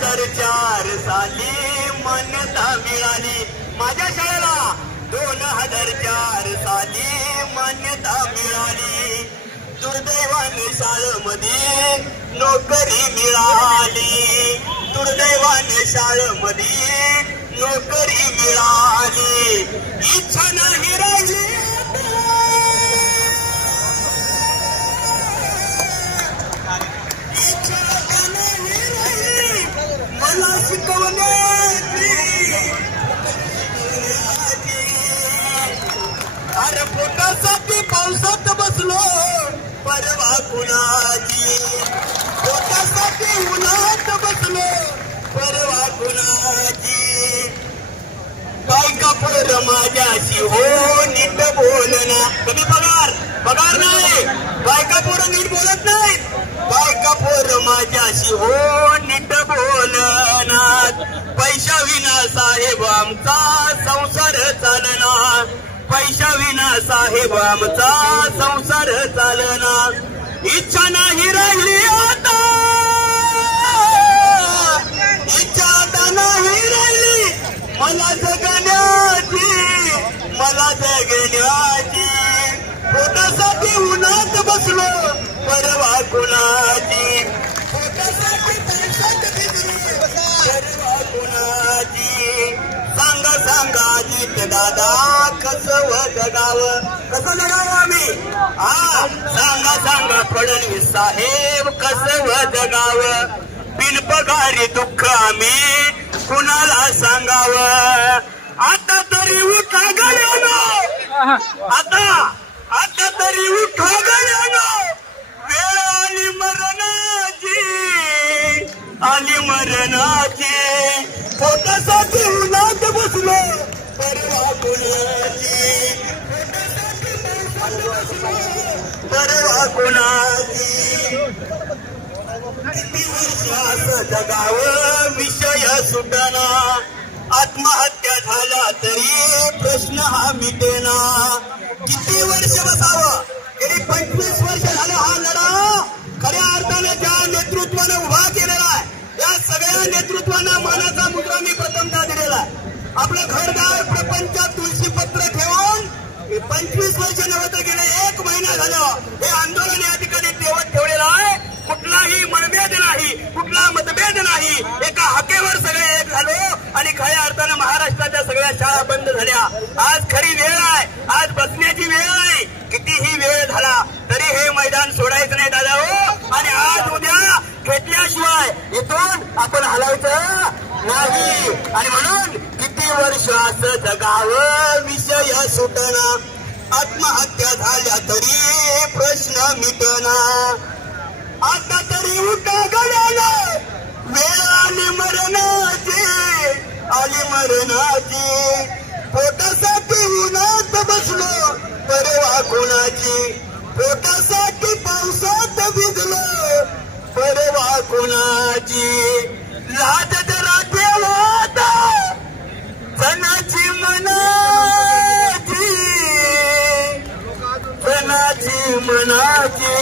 2004 साली मान्यता मिळाली. माझ्या शाळेला 2004 साली मान्यता मिळाली. दुर्दैवाने शाळेमध्ये नोकरी मिळाली. दुर्दैवाने शाळेमध्ये नोकरी मिळाली. इच्छा नाही राहिली मला शिकवण्याची. अरे पोटासाठी पावसात बसलो परवा कुणाची. पोटासाठी उन्हात बसलो परवा कुणाची. बायका पोर माझ्याशी हो नीट बोलना. कधी पगार नाही. बायका पोर नीट बोलत नाहीत. बायका पोर माझ्याशी हो नीट बोलनात. पैशा विना साहेब आमचा संसार चालना. पैशा विना साहेब आमचा संसार चालना. इच्छा नाही राहिली आता. इच्छा आता नाही राहिली मला जगण्याची. मला जगण्याची. पोटासाठी उन्हात बसलो परवा कुणाची. पोटासाठी पैशात भिजलो परवा कुणाची. सांगा जित दादा कसं जगावं. कसं जगावं आम्ही. सांगा फडणवीस साहेब कसं जगावं. बिनपगारी दुःख आम्ही कुणाला सांगावं. आता तरी उठा गड्यानो. आता तरी उठा गड्यानो. वेळ आली मरणाची. आली मरणाची. पोटासाठी उन्हात बसलो परवा कुणाची. परवा कुणाची. किती वर्ष असं जगावं विषय सुटना. आत्महत्या झाल्या तरी प्रश्न हा मिटेना. किती वर्ष बसावं. गेली 25 वर्ष झालं हा लढा खऱ्या अर्थाने ज्या नेतृत्वानं उभा केलेला आहे या सगळ्या नेतृत्वांना मानाचा मुद्रा मी प्रथमतः दिलेला आहे. आपलं घरदार प्रपंचात तुळशीपत्र ठेवून 25 वर्ष नव्हतं गेले 1 महिना झालं हे आंदोलन या ठिकाणी ठेवलेलं आहे. कुठलाही मनभेद नाही. कुठला मतभेद नाही. एका हाकेवर सगळे एक झालो आणि खऱ्या अर्थानं महाराष्ट्राच्या सगळ्या शाळा बंद झाल्या. आज खरी वेळ आहे. आज बसण्याची वेळ आहे. कितीही वेळ झाला तरी हे मैदान सोडायचं नाही दादा हो. आणि आज उद्या घेतल्याशिवाय इथून आपण हलायचं नाही. आणि म्हणून किती वर्ष असं जगावं विषय सुटना. आत्महत्या झाल्या तरी प्रश्न मिटना. आता तरी उठा गड्याला. वेळ आली मरणाची. आली मरणाची. पोटासाठी उन्हात बसलो परवा कुणाची. पोटासाठी पावसात भिजलो परवा कुणाची. लाज जरा ठेवाता जनाची मनाची. जनाची मनाची.